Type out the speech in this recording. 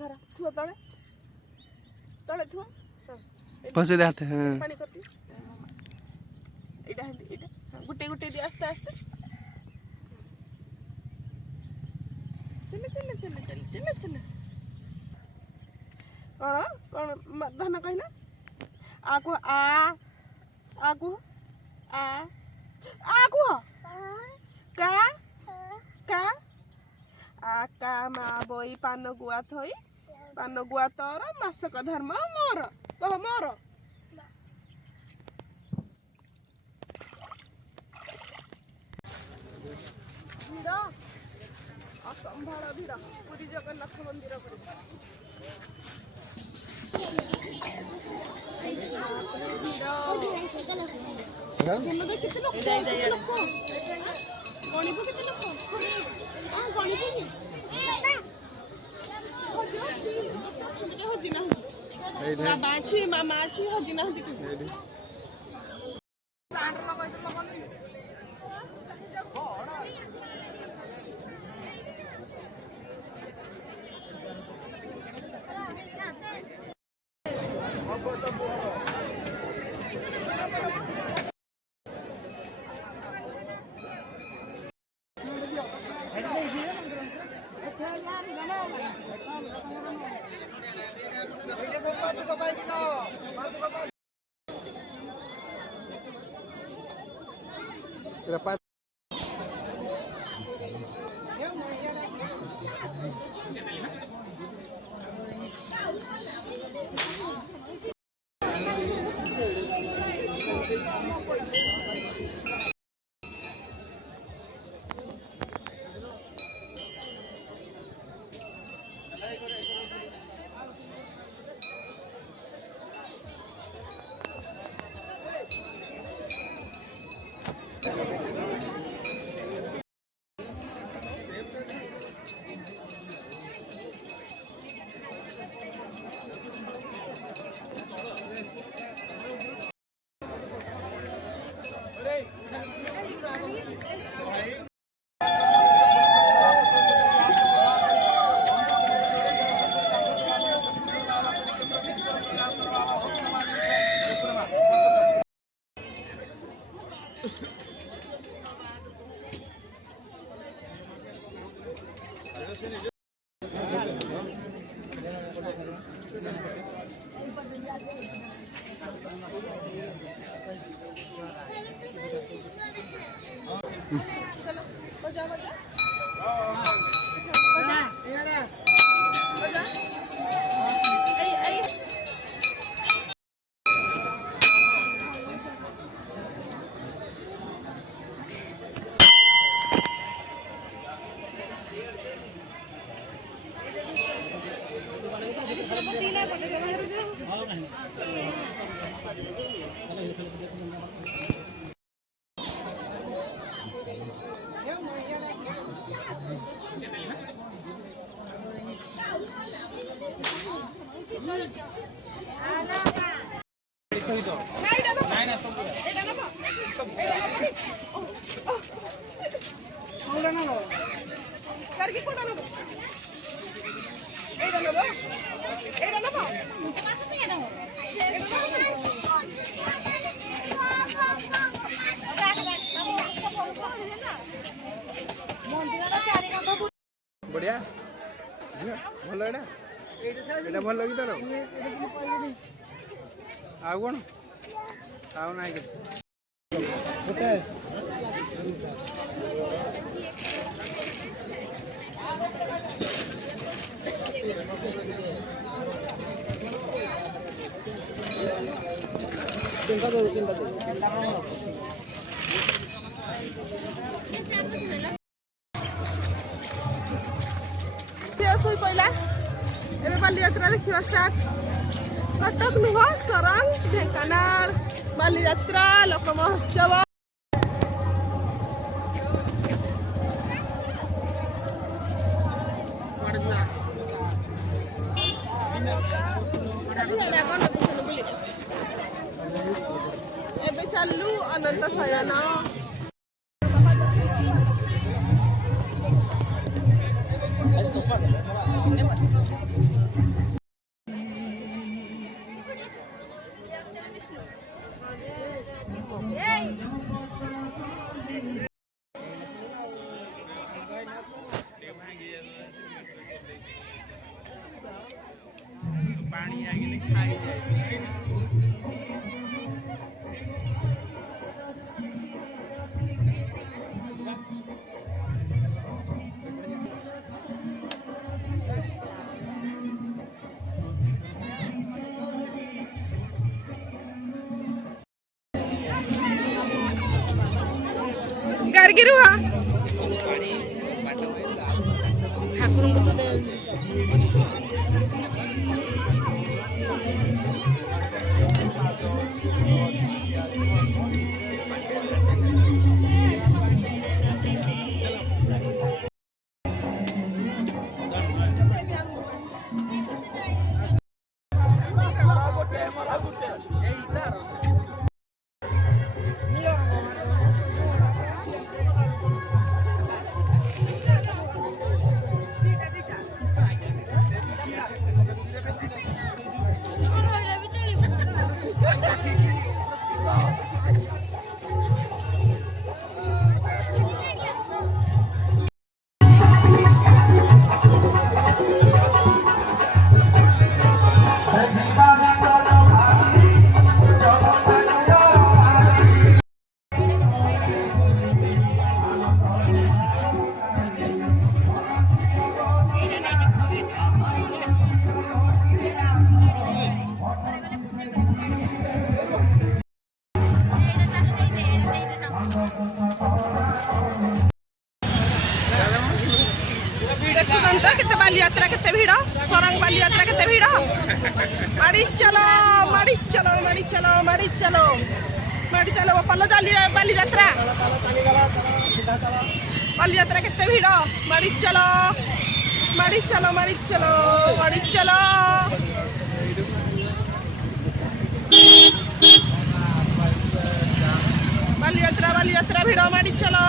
धरा थुआ तले तले थुआ पसे देते हैं पानी करती इडा इडा गुटे गुटे दे आस्ते आस्ते चले चले चले चले चले चले कौन धान कहना आगु आगु आगु का का आका मा बोई पान गुआ थई पान गुआ तोर मासक धर्म मोर कह मोर भिड़ असंभाल भिड़ पुरी जगन्नाथ मंदिर बाबा अच्छी मामा अच्छी हजी ना बढ़िया भल एटा एटा भल लगी तार आ कौन आउ ना पहला बालीयात्रा देखा स्टार्ट कटक नुह सरंग ढेंकानाल बालीयात्रा लोक महोत्सव एबे चलू अनंत शयन चश्मा गार्गी रुहा देखुंत केते बालीयात्रा केते भिड़ सोरंग बालीयात्रा केते भिड़ माड़ी चलो माड़ी चलो माड़ी चलो माड़ी चलो माड़ी चलो पल्लो चली बालीयात्रा बालीयात्रा केते भिड़ माड़ी चलो माड़ी चलो माड़ी चलो माड़ी चलो बालीयात्रा भिड़ माड़ी चलो